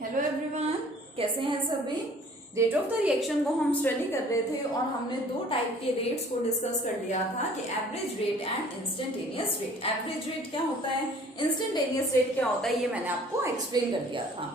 Hello everyone, कैसे हैं सभी। रेट ऑफ द रिएक्शन को हम स्टडी कर रहे थे और हमने दो टाइप के रेट्स को डिस्कस कर लिया था कि average rate and instantaneous rate. Average rate क्या होता है, इंस्टेंटेनियस रेट क्या होता है, ये मैंने आपको एक्सप्लेन कर दिया था।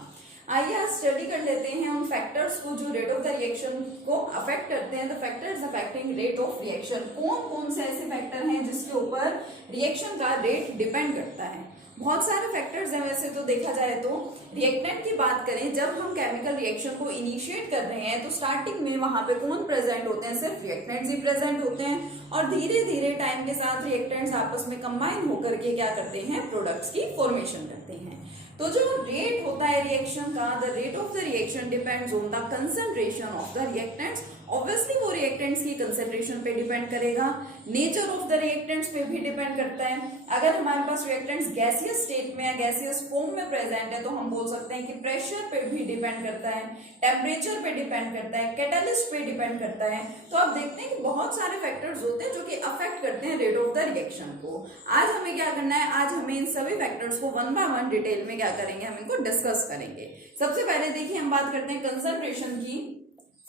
आइए आज स्टडी कर लेते हैं उन फैक्टर्स को जो रेट ऑफ द रिएक्शन को अफेक्ट करते हैं। The factors affecting rate of reaction, कौन कौन से ऐसे फैक्टर हैं जिसके ऊपर रिएक्शन का रेट डिपेंड करता है। बहुत सारे फैक्टर्स हैं वैसे तो देखा जाए तो। रिएक्टेंट की बात करें, जब हम केमिकल रिएक्शन को इनिशिएट कर रहे हैं तो स्टार्टिंग में वहां पे कौन प्रेजेंट होते हैं, सिर्फ रिएक्टेंट्स ही प्रेजेंट होते हैं और धीरे धीरे टाइम के साथ रिएक्टेंट्स आपस में कंबाइन होकर के क्या करते हैं, प्रोडक्ट्स की फॉर्मेशन करते हैं। तो जो रेट होता है रिएक्शन का, the rate of the reaction depends on the concentration of the reactants. Obviously वो रिएक्टेंट्स की कंसंट्रेशन पे डिपेंड करेगा, नेचर ऑफ द रिएक्टेंट्स पे भी डिपेंड करता है। अगर हमारे पास रिएक्टेंट्स गैसियस स्टेट में या गैसियस फॉर्म में प्रेजेंट है तो हम बोल सकते हैं कि प्रेशर पे भी डिपेंड करता है, टेम्परेचर पे डिपेंड करता है, कैटालिस्ट पे डिपेंड करता है। तो आप देखते हैं कि बहुत सारे फैक्टर्स होते हैं जो कि अफेक्ट करते हैं रेट ऑफ द रिएक्शन को। आज हमें क्या करना है, आज हमें इन सभी फैक्टर्स को वन बाय वन डिटेल में क्या करेंगे, हम इनको डिस्कस करेंगे। सबसे पहले देखिए हम बात करते हैं कंसंट्रेशन की।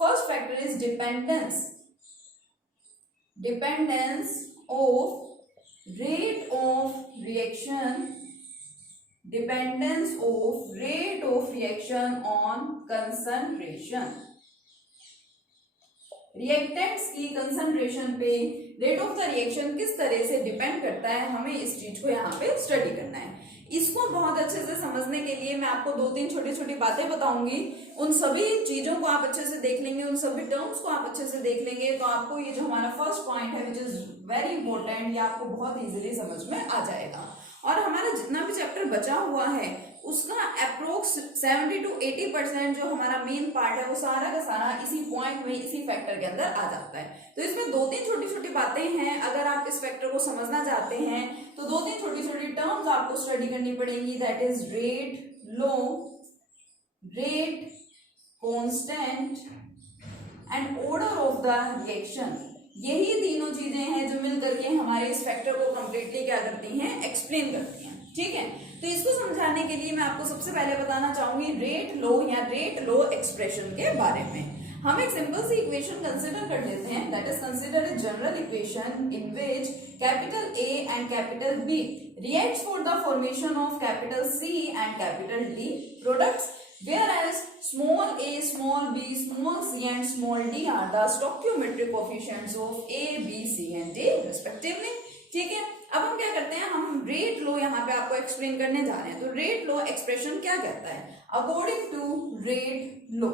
First factor is dependence, dependence of rate of reaction, dependence of rate of reaction on concentration. Reactants की कंसंट्रेशन पे रेट ऑफ द रिएक्शन किस तरह से डिपेंड करता है, हमें इस चीज को यहाँ पे स्टडी करना है। इसको बहुत अच्छे से समझने के लिए मैं आपको दो तीन छोटी छोटी बातें बताऊंगी। उन सभी चीजों को आप अच्छे से देख लेंगे, उन सभी टर्म्स को आप अच्छे से देख लेंगे तो आपको ये जो हमारा फर्स्ट पॉइंट है विच इज वेरी इंपॉर्टेंट, ये आपको बहुत इजीली समझ में आ जाएगा। और हमारा जितना भी चैप्टर बचा हुआ है उसका अप्रोक्स 70 to 80% जो हमारा मेन पार्ट है वो सारा का सारा इसी पॉइंट में, इसी फैक्टर के अंदर आ जाता है। तो इसमें दो तीन छोटी छोटी बातें हैं, अगर आप इस फैक्टर को समझना चाहते हैं तो दो तीन छोटी छोटी टर्म्स आपको स्टडी करनी पड़ेंगी। That is rate law, rate constant and order of the reaction. यही तीनों चीजें हैं जो मिलकर के हमारे इस फैक्टर को कंप्लीटली क्या करती हैं, एक्सप्लेन करती हैं। ठीक है, तो इसको समझाने के लिए मैं आपको सबसे पहले बताना चाहूंगी रेट लो या रेट लो एक्सप्रेशन के बारे में। हम एक सिंपल सी इक्वेशन कंसीडर कर लेते हैं। That is consider a general equation in which capital A and capital B reacts for the formation of capital C and capital D products, whereas small a, small b, small c and small d are the stoichiometric coefficients of A, B, C and D respectively। ठीक है, अब हम क्या करते हैं, हम rate लो यहाँ पे आपको एक्सप्लेन करने जा रहे हैं। तो रेट लो एक्सप्रेशन क्या कहता है, according to rate law.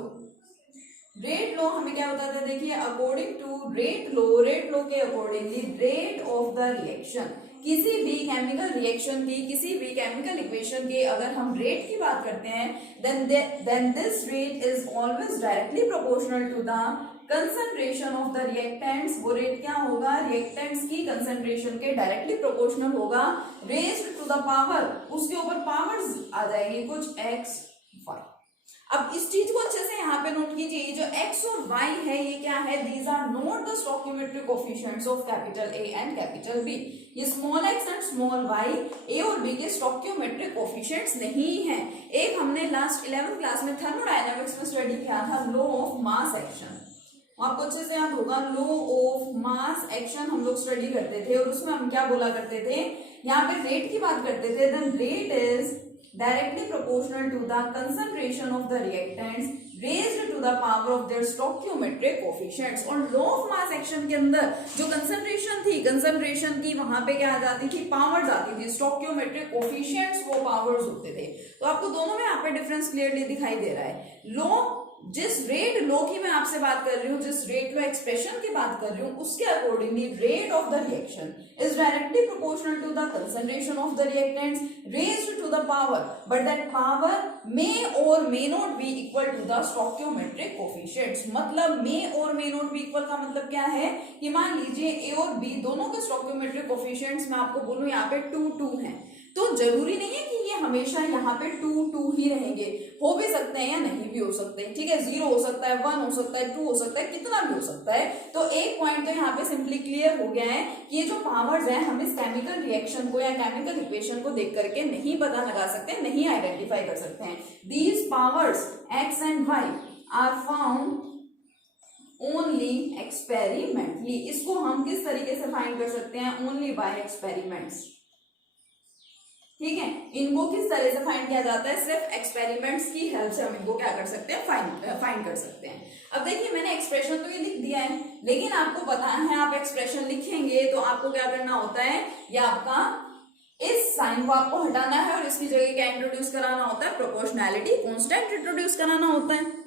Rate law हमें क्या बताता है, देखिए अकॉर्डिंग टू रेट लो के accordingly rate of the reaction, किसी भी केमिकल रिएक्शन की, किसी भी केमिकल इक्वेशन के अगर हम रेट की बात करते हैं then this rate is always directly proportional to the concentration of the reactants। वो रेट क्या होगा, रिएक्टेंट्स की कंसंट्रेशन के डायरेक्टली प्रोपोर्शनल होगा, रेज्ड टू द पावर, उसके ऊपर पावर्स आ जाएंगे कुछ x, y। अब इस चीज को अच्छे से यहाँ पे नोट कीजिए, ये जो x और y है ये क्या है, these are not the stoichiometric coefficients of capital A and capital B। ये small x and small y A और B के स्टोइकियोमेट्रिक कोएफिशिएंट्स नहीं है। एक हमने लास्ट 11th क्लास में थर्मोडायनामिक्स में स्टडी किया था, लॉ ऑफ मास एक्शन, आपको अच्छे से याद होगा। लॉ ऑफ मास एक्शन हम लोग स्टडी करते थे और उसमें हम क्या बोला करते थे, यहाँ पे रेट की बात करते थे। Then rate is directly proportional to the concentration of the reactants raised to the power of their stoichiometric coefficients। और law of mass action के अंदर जो concentration थी, concentration की वहां पे क्या आ जाती थी, पावर्स आती थी, stoichiometric coefficients वो पावर्स होते थे। तो आपको दोनों में यहाँ पे डिफरेंस क्लियरली दिखाई दे रहा है। लो, जिस रेट लो की मैं आपसे बात कर रही हूँ, जिस रेट लो एक्सप्रेशन की बात कर रही हूँ, उसके accordingly rate of the reaction is directly proportional to the concentration of the reactants raised to the power, but that power may or may not be equal to the stoichiometric coefficients. मतलब may or may not be equal का मतलब क्या है कि मान लीजिए A और B दोनों के स्टोइकियोमेट्रिक कोएफिशिएंट्स मैं आपको बोलूं यहाँ पे 2 2 हैं, तो जरूरी नहीं है कि ये हमेशा यहाँ पे 2 2 ही रहेंगे। हो भी सकते हैं या नहीं भी हो सकते हैं, ठीक है। 0 हो सकता है, 1 हो सकता है, 2 हो सकता है, कितना भी हो सकता है। तो एक पॉइंट तो यहाँ पे सिंपली क्लियर हो गया है कि ये जो पावर्स है हम इस केमिकल रिएक्शन को या केमिकल इक्वेशन को देख करके नहीं पता लगा सकते, नहीं आइडेंटिफाई कर सकते हैं। These powers x and y are found only experimentally. इसको हम किस तरीके से फाइंड कर सकते हैं? ओनली बाय एक्सपेरिमेंट्स, ठीक है। इनको किस तरह से फाइंड किया जाता है? सिर्फ एक्सपेरिमेंट्स की हेल्प से हम इनको क्या कर सकते हैं? फाइंड कर सकते हैं। अब देखिए मैंने एक्सप्रेशन तो ये लिख दिया है, लेकिन आपको पता है आप एक्सप्रेशन लिखेंगे तो आपको क्या करना होता है? ये आपका इस साइन को आपको हटाना है और इसकी जगह क्या इंट्रोड्यूस कराना होता है? प्रोपोर्शनैलिटी कांस्टेंट इंट्रोड्यूस कराना होता है।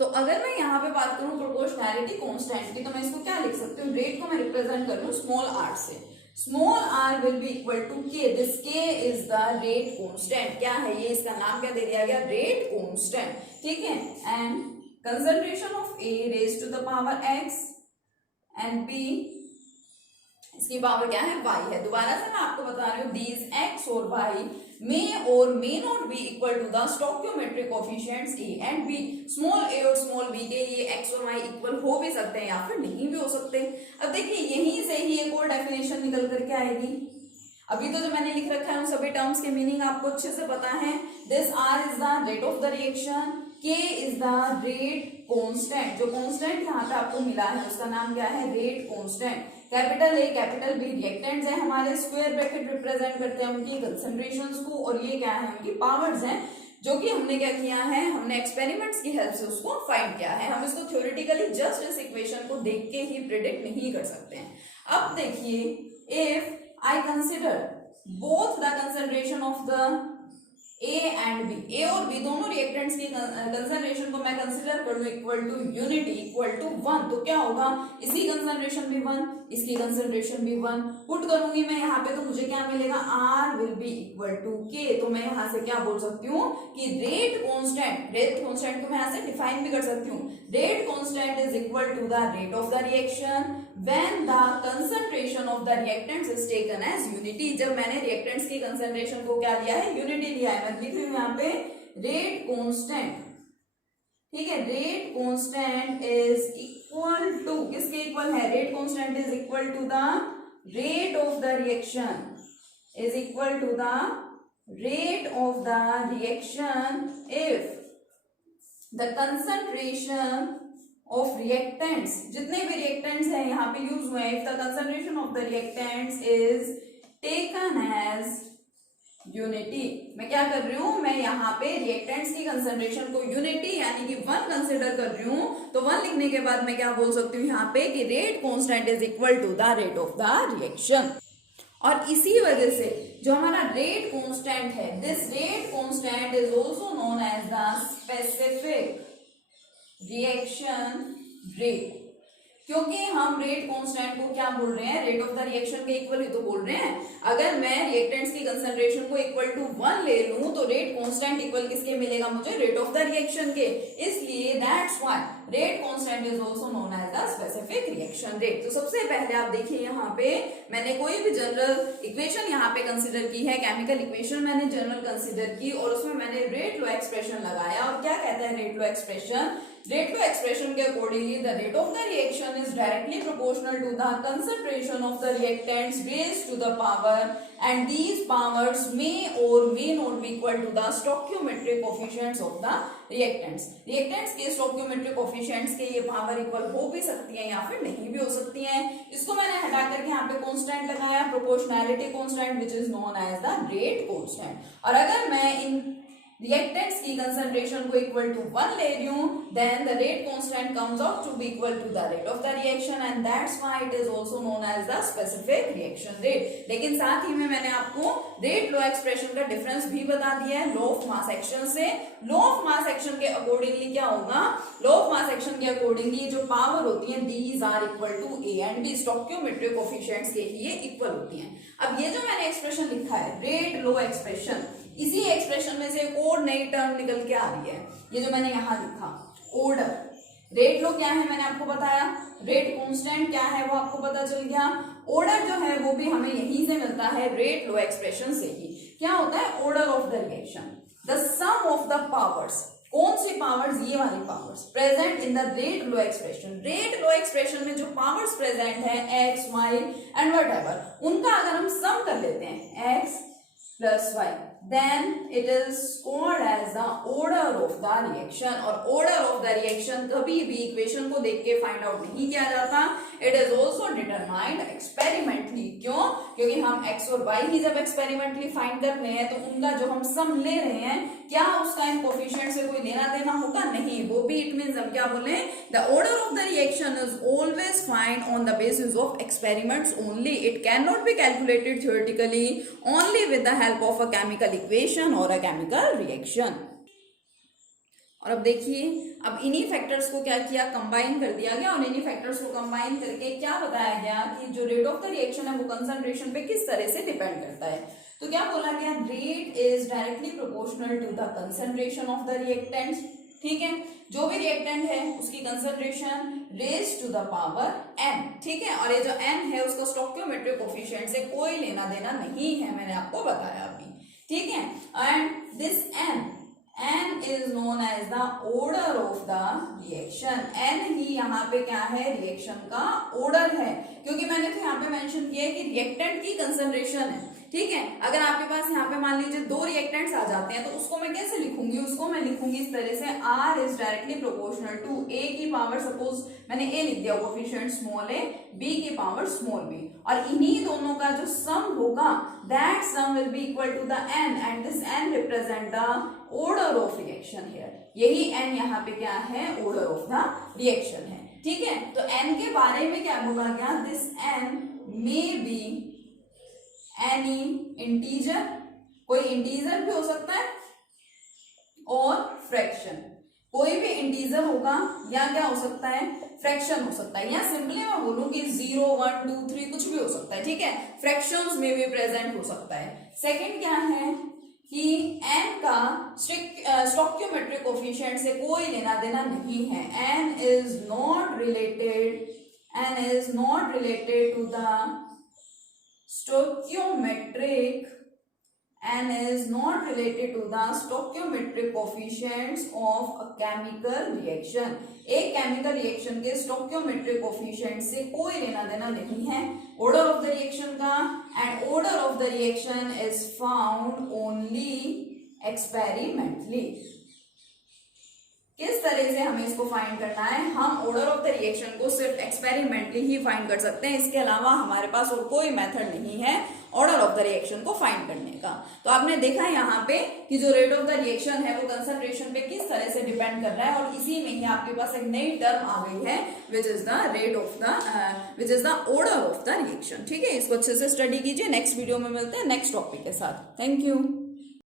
तो अगर मैं यहाँ पे बात करूं प्रोपोर्शनैलिटी कांस्टेंट की, तो मैं इसको क्या लिख सकती हूँ? रेट को मैं रिप्रेजेंट कर लूं स्मॉल आर से। Small r will be equal to k, this k is the rate constant. क्या है ये? इसका नाम क्या दे दिया गया? रेट कांस्टेंट, ठीक है। And concentration of A raise to the power x and B, इसकी पावर क्या है? y है। दोबारा से मैं आपको बता रही हूँ, दीज x और y may not be equal to the stoichiometric coefficients a and b। Small a और स्मॉल b के लिए x और y इक्वल हो भी सकते हैं या फिर नहीं भी हो सकते। अब देखिए यहीं से ही एक और डेफिनेशन निकल करके आएगी। अभी तो जो मैंने लिख रखा है उन सभी टर्म्स के मीनिंग आपको अच्छे से पता है। This r is the rate of the reaction, k is the rate constant. जो कांस्टेंट यहाँ पे आपको मिला है उसका नाम क्या है? Rate constant. Capital A capital B reactants है हमारे, स्क्वायर ब्रैकेट रिप्रेजेंट करते हैं उनकी कंसंट्रेशंस को, और ये क्या है? उनकी पावर्स हैं, जो कि हमने क्या किया है? हमने एक्सपेरिमेंट्स की हेल्प से उसको फाइंड किया है। हम इसको थ्योरेटिकली जस्ट इस इक्वेशन को देख के ही प्रिडिक्ट नहीं कर सकते हैं। अब देखिए, if I consider both the concentration of the A and B, A और बी दोनों रिएक्टेंट्स की कंसंट्रेशन को मैं कंसीडर कर लूं equal to unity, equal to 1, तो क्या होगा? इसकी कंसंट्रेशन भी 1, इसकी कंसंट्रेशन भी 1। पुट करूंगी मैं यहाँ पे तो मुझे क्या मिलेगा? R will be equal to K। तो मैं यहाँ से क्या बोल सकती हूँ कि रेट कांस्टेंट को मैं यहाँ से डिफाइन भी कर सकती हूँ। Rate constant is equal to the rate of the reaction when the concentration of the reactants is taken as unity. जब मैंने रिएक्टेंट्स की कंसंट्रेशन को क्या लिया है? यूनिटी लिया है। मैं लिख रही हूँ यहाँ पे रेट कांस्टेंट, ठीक है। Rate constant is equal to, किसके इक्वल है? Rate constant is equal to the rate of the reaction, is equal to the rate of the reaction if the concentration of reactants, जितने भी रिएक्टेंट्स हैं यहाँ पे यूज हुए, if the concentration of the reactants is taken as unity. मैं क्या कर रही हूं? मैं यहाँ पे रिएक्टेंट्स की कंसंट्रेशन को यूनिटी यानी कि 1 कंसिडर कर रही हूं। तो 1 लिखने के बाद मैं क्या बोल सकती हूँ यहाँ पे कि rate constant is equal to the rate of the reaction. और इसी वजह से जो हमारा रेट कांस्टेंट है, this rate constant is also known as the specific reaction rate. क्योंकि हम रेट कांस्टेंट को क्या बोल रहे हैं? रेट ऑफ द रिएक्शन के इक्वल ही तो बोल रहे हैं। अगर मैं रिएक्टेंट्स की कंसंट्रेशन को इक्वल टू 1 ले लूं तो रेट कांस्टेंट इक्वल किसके मिलेगा मुझे? रेट ऑफ द रिएक्शन के। इसलिए that's why rate constant is also known as the specific reaction rate. तो सबसे पहले आप देखिए यहाँ पे मैंने कोई भी जनरल इक्वेशन यहाँ पे कंसिडर की है, केमिकल इक्वेशन मैंने जनरल कंसिडर की और उसमें मैंने रेट लॉ एक्सप्रेशन लगाया। और क्या कहता है rate law expression? Rate law expression के accordingly the rate of the reaction is directly proportional to the concentration of the reactants raised to the power, and these powers may or may not be equal to the stoichiometric coefficients of the reactants. reactants के stoichiometric coefficients के ये power equal हो भी सकती है या फिर नहीं भी हो सकती है। इसको मैंने हटा करके यहाँ पे कांस्टेंट लगाया, proportionality constant which is known as the rate constant। और अगर मैं इन रिएक्टेंट्स की कंसंट्रेशन को इक्वल टू 1 ले रही हूं, then the rate constant comes out to be equal to the rate of the reaction and that's why it is also known as the specific reaction rate. लेकिन साथ ही में मैंने आपको रेट लॉ एक्सप्रेशन का डिफरेंस भी बता दिया है लॉ ऑफ मास एक्शन से। लॉ ऑफ मास एक्शन के अकॉर्डिंगली क्या होगा? लॉ ऑफ मास एक्शन के अकॉर्डिंगली जो पावर होती है these are equal to A and B, stoichiometric coefficients के लिए इक्वल होती हैं। अब ये जो मैंने एक्सप्रेशन लिखा है रेट लॉ एक्सप्रेशन, इसी एक्सप्रेशन में से एक और नई टर्म निकल के आ रही है। ये जो मैंने यहां लिखा ऑर्डर, रेट लो क्या है मैंने आपको बताया, रेट कांस्टेंट क्या है वो आपको पता चल गया, ऑर्डर जो है वो भी हमें यहीं से मिलता है रेट लो एक्सप्रेशन से ही। क्या होता है order of the reaction? The sum of the power ये वाली powers present in the rate law expression. Rate law expression में जो पावर्स प्रेजेंट है एक्स वाई एंड व्हाटएवर, उनका अगर हम सम कर लेते हैं x plus y, then it is called as the order of the reaction। और order of the reaction कभी भी इक्वेशन को देख के फाइंड आउट नहीं किया जाता, it is also determined experimentally। क्यों? क्योंकि हम x और y ही जब एक्सपेरिमेंटली फाइंड कर रहे हैं तो उनका जो हम सम ले रहे हैं, क्या उसका इन कोफिशिएंट से कोई लेना देना होगा? नहीं। वो भी इट मींस हम क्या बोले, the order of the reaction is always find on the basis of experiments only। it cannot be calculated theoretically only with the help of a chemical equation or a chemical reaction। और अब देखिए, अब इन्हीं factors को क्या किया, combine कर दिया गया और इन्हीं फैक्टर्स को कंबाइन करके क्या बताया गया कि जो रेट ऑफ द रिएक्शन है वो कंसंट्रेशन पे किस तरह से डिपेंड करता है। तो क्या बोला गया, rate is directly proportional to the concentration of the reactants. ठीक है, जो भी रिएक्टेंट है उसकी concentration raise to the power n। ठीक है, और ये जो n है उसका स्टोइकियोमेट्रिक कोफिशिएंट से कोई लेना देना नहीं है, मैंने आपको बताया अभी। ठीक है, and this n is known as the order of the reaction। n ही यहाँ पे क्या है, रिएक्शन का ऑर्डर है, क्योंकि मैंने तो यहाँ पे मेंशन किया है कि रिएक्टेंट की कंसंट्रेशन है। ठीक है, अगर आपके पास यहाँ पे मान लीजिए दो रिएक्टेंट्स आ जाते हैं तो उसको मैं कैसे लिखूंगी, उसको मैं लिखूंगी इस तरह से, r is directly proportional to a की पावर, सपोज मैंने a लिख दिया कोफिशिएंट स्मॉल a, b की पावर स्मॉल b, और इन्हीं दोनों का जो सम होगा that sum will be equal to the n and this n represent the order of reaction here. यही n यहाँ पे क्या है, ऑर्डर ऑफ द रिएक्शन है। ठीक है, तो n के बारे में क्या बोला गया, this n may be any integer, कोई इंटीजर भी हो सकता है, और फ्रैक्शन, कोई भी इंटीजर होगा या क्या हो सकता है, फ्रैक्शन हो सकता है, या सिंपली मैं बोलूं कि 0 1 2 3 कुछ भी हो सकता है। ठीक है, फ्रैक्शंस में भी प्रेजेंट हो सकता है। सेकंड क्या है कि n का स्टोइकियोमेट्रिक कोफिशिएंट से कोई लेना देना नहीं है। n is not related to the stoichiometric coefficients of a chemical reaction। एक केमिकल रिएक्शन के स्टोइकियोमेट्रिक कोफिशिएंट से कोई लेना देना नहीं है ऑर्डर ऑफ द रिएक्शन का, and order of the reaction is found only experimentally. किस तरह से हमें इसको फाइंड करना है, हम ऑर्डर ऑफ द रिएक्शन को सिर्फ एक्सपेरिमेंटली ही फाइंड कर सकते हैं, इसके अलावा हमारे पास और कोई मेथड नहीं है ऑर्डर ऑफ द रिएक्शन को फाइंड करने का। तो आपने देखा यहाँ पे कि जो रेट ऑफ द रिएक्शन है वो कंसंट्रेशन पे किस तरह से डिपेंड कर रहा है, और इसी में ही आपके पास एक नई टर्म आ गई है which is the order of the reaction. ठीक है, इसको अच्छे से स्टडी कीजिए। नेक्स्ट वीडियो में मिलते हैं नेक्स्ट टॉपिक के साथ। Thank you.